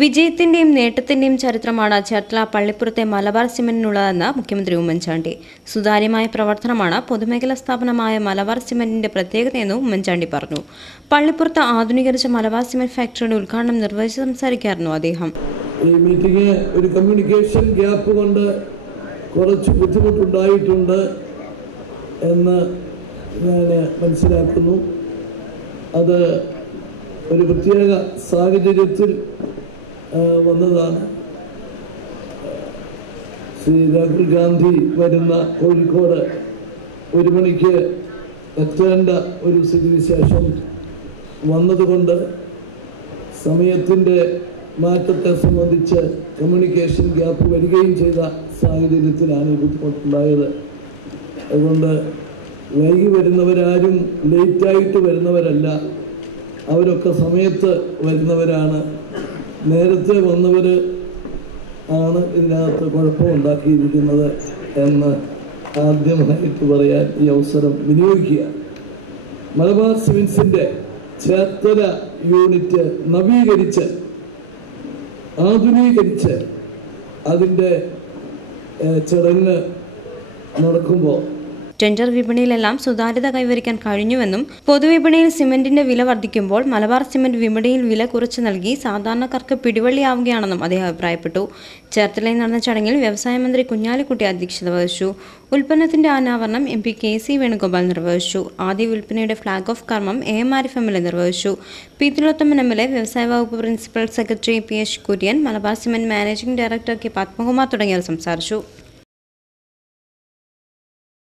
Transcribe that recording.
വിജയത്തിന്റെയും നേട്ടത്തിന്റെയും ചരിത്രമാണ് ചേർത്തല പള്ളിപ്പുറത്തെ മലബാർ സിമന്റിനുള്ളതെന്ന് മുഖ്യമന്ത്രി ഉമ്മൻചാണ്ടി. സുതാര്യമായ പ്രവർത്തനമാണ് പൊതുമേഖലാ സ്ഥാപനമായ മലബാർ സിമന്റിന്റെ പ്രത്യേകതയെന്നും ഉമ്മൻചാണ്ടി പറഞ്ഞു. പള്ളിപ്പുറത്ത് ആധുനീകരിച്ച മലബാർ സിമന്റ് ഫാക്ടറിയുടെ ഉദ്ഘാടനം നിർവഹിച്ച് സംസാരിക്കുകയായിരുന്നു അദ്ദേഹം. ഈ മീറ്റിംഗ് ഒരു കമ്മ്യൂണിക്കേഷൻ ഗ്യാപ്പ് കൊണ്ട് കുറച്ച് ബുദ്ധിമുട്ടുണ്ടായിട്ടുണ്ട് എന്ന് ഞാൻ മനസ്സിലാക്കുന്നു. അത് ഒരു പ്രത്യേക സാഹചര്യത്തിൽ വന്നതാണ്. ശ്രീ രാഹുൽ ഗാന്ധി വരുന്ന കോഴിക്കോട് 1 മണിക്ക് എത്തേണ്ട ഒരു സ്ഥിതിവിശേഷം വന്നതുകൊണ്ട് സമയത്തിൻ്റെ മാറ്റത്തെ സംബന്ധിച്ച് കമ്മ്യൂണിക്കേഷൻ ഗ്യാപ്പ് വരികയും ചെയ്ത സാഹചര്യത്തിലാണ് ഈ ബുദ്ധിമുട്ടുണ്ടായത്. അതുകൊണ്ട് വൈകി വരുന്നവരാരും ലേറ്റായിട്ട് വരുന്നവരല്ല, അവരൊക്കെ സമയത്ത് വരുന്നവരാണ്. നേരത്തെ വന്നവർ ആണ് ഇതിനകത്ത് കുഴപ്പമുണ്ടാക്കിയിരിക്കുന്നത് എന്ന് ആദ്യമായിട്ട് പറയാൻ ഈ അവസരം വിനിയോഗിക്കുക. മലബാർ സിമന്റ്സിൻ്റെ ചേർത്തല യൂണിറ്റ് നവീകരിച്ച് ആധുനീകരിച്ച് അതിൻ്റെ ചടങ്ങ് നടക്കുമ്പോൾ ടെൻഡർ വിപണിയിലെല്ലാം സുതാര്യത കൈവരിക്കാൻ കഴിഞ്ഞുവെന്നും പൊതുവിപണിയിൽ സിമന്റിന്റെ വില വർദ്ധിക്കുമ്പോൾ മലബാർ സിമന്റ് വിപണിയിൽ വില കുറച്ചു നൽകി സാധാരണക്കാർക്ക് പിടിവള്ളിയാവുകയാണെന്നും അദ്ദേഹം അഭിപ്രായപ്പെട്ടു. ചേർത്തലയിൽ നടന്ന ചടങ്ങിൽ വ്യവസായ മന്ത്രി കുഞ്ഞാലിക്കുട്ടി അധ്യക്ഷത വഹിച്ചു. ഉൽപ്പന്നത്തിന്റെ അനാവരണം MP KC വേണുഗോപാൽ നിർവഹിച്ചു. ആദ്യ വിൽപ്പനയുടെ ഫ്ളാഗ് ഓഫ് കർമ്മം AM ആരിഫ് MLA നിർവഹിച്ചു. P. തിലോത്തമൻ MLA, വ്യവസായ വകുപ്പ് principal secretary PH Kurian, Malabar cement managing director K. Padmakumar തുടങ്ങിയവർ സംസാരിച്ചു.